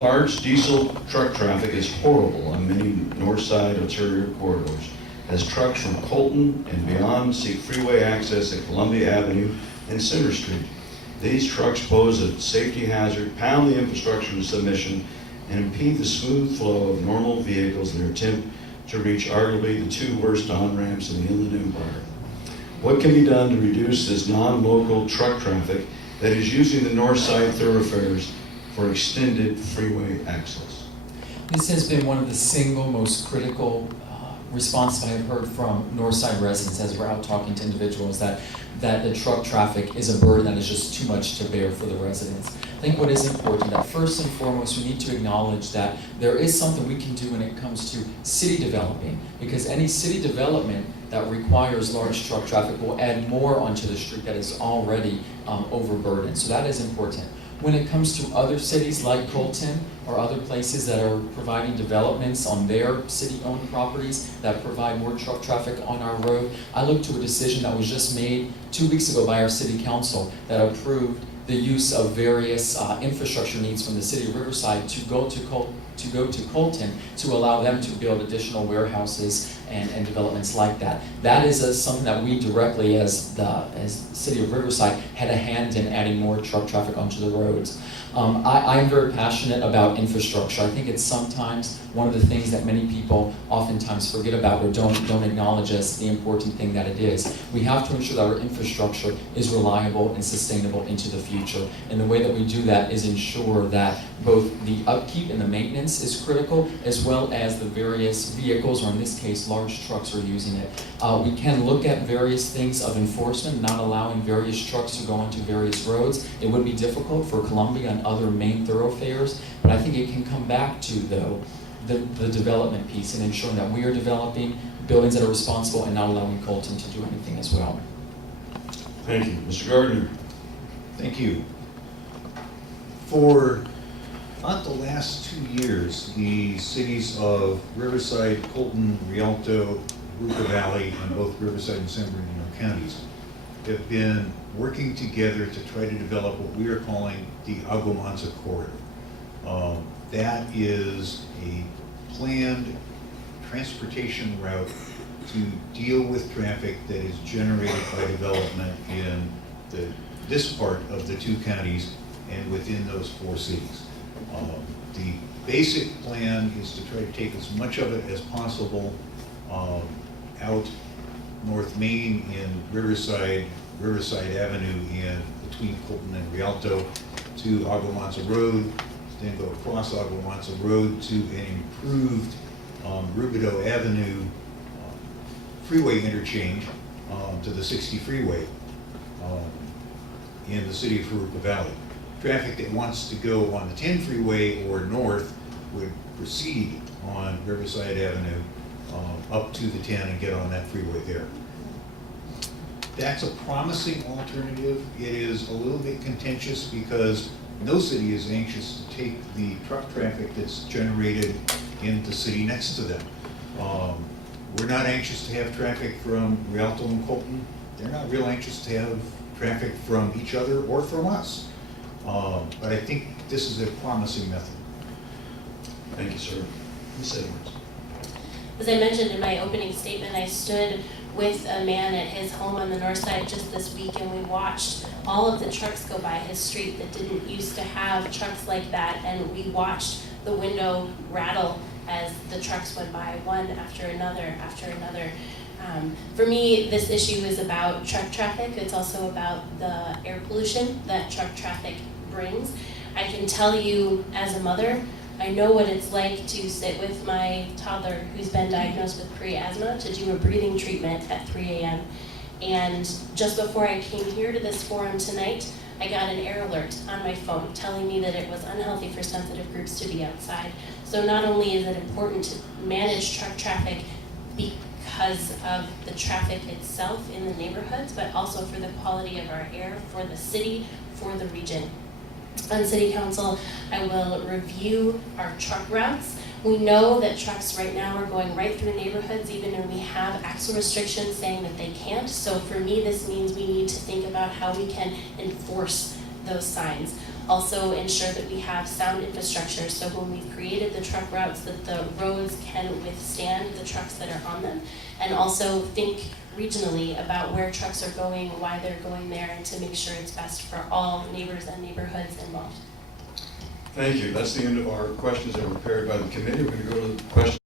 Large diesel truck traffic is horrible on many Northside arterial corridors as trucks from Colton and beyond seek freeway access at Columbia Avenue and Center Street. These trucks pose a safety hazard, pound the infrastructure into submission, and impede the smooth flow of normal vehicles in their attempt to reach arguably the two worst on-ramps in the Inland Empire. What can be done to reduce this non-local truck traffic that is using the Northside thoroughfares for extended freeway access? This has been one of the single most critical responses I have heard from Northside residents as we're out talking to individuals, that the truck traffic is a burden that is just too much to bear for the residents. I think what is important, that first and foremost we need to acknowledge that there is something we can do when it comes to city developing, because any city development that requires large truck traffic will add more onto the street that is already overburdened. So that is important. When it comes to other cities like Colton or other places that are providing developments on their city-owned properties that provide more truck traffic on our road, I look to a decision that was just made 2 weeks ago by our city council that approved the use of various infrastructure needs from the city of Riverside to go to Colton to allow them to build additional warehouses and developments like that. That is something that we directly, as the city of Riverside, had a hand in adding more truck traffic onto the roads. I am very passionate about infrastructure. I think it's sometimes one of the things that many people oftentimes forget about or don't acknowledge as the important thing that it is. We have to ensure that our infrastructure is reliable and sustainable into the future. And the way that we do that is ensure that both the upkeep and the maintenance is critical, as well as the various vehicles, or in this case, large trucks, are using it. We can look at various things of enforcement, not allowing various trucks to go onto various roads. It would be difficult for Columbia and other main thoroughfares, but I think it can come back to, though, the development piece and ensuring that we are developing buildings that are responsible and not allowing Colton to do anything as well. Thank you. Mr. Gardner. Thank you. For about the last 2 years, the cities of Riverside, Colton, Rialto, Rupa Valley, and both Riverside and San Bernardino counties have been working together to try to develop what we are calling the Agua Mansa corridor. That is a planned transportation route to deal with traffic that is generated by development in this part of the two counties and within those 4 cities. The basic plan is to try to take as much of it as possible out North Main in Riverside Avenue and between Colton and Rialto to Agua Mansa Road, then go across Agua Mansa Road to an improved Rubidoux Avenue freeway interchange to the 60 freeway in the city of Rupa Valley. Traffic that wants to go on the 10 freeway or north would proceed on Riverside Avenue up to the 10 and get on that freeway there. That's a promising alternative. It is a little bit contentious because no city is anxious to take the truck traffic that's generated in the city next to them. We're not anxious to have traffic from Rialto and Colton. They're not real anxious to have traffic from each other or from us. But I think this is a promising method. Thank you, sir. Ms. Edwards. As I mentioned in my opening statement, I stood with a man at his home on the north side just this week, and we watched all of the trucks go by his street that didn't used to have trucks like that, and we watched the window rattle as the trucks went by, one after another after another. For me, this issue is about truck traffic. It's also about the air pollution that truck traffic brings. I can tell you as a mother, I know what it's like to sit with my toddler who's been diagnosed with pre-asthma to do a breathing treatment at 3 a.m. And just before I came here to this forum tonight, I got an air alert on my phone telling me that it was unhealthy for sensitive groups to be outside. So not only is it important to manage truck traffic because of the traffic itself in the neighborhoods, but also for the quality of our air, for the city, for the region. On City Council, I will review our truck routes. We know that trucks right now are going right through neighborhoods, even when we have axle restrictions saying that they can't. So for me, this means we need to think about how we can enforce those signs. Also ensure that we have sound infrastructure, so when we've created the truck routes, that the roads can withstand the trucks that are on them. And also think regionally about where trucks are going, why they're going there, and to make sure it's best for all neighbors and neighborhoods involved. Thank you. That's the end of our questions that were prepared by the committee. We're going to go to the questions.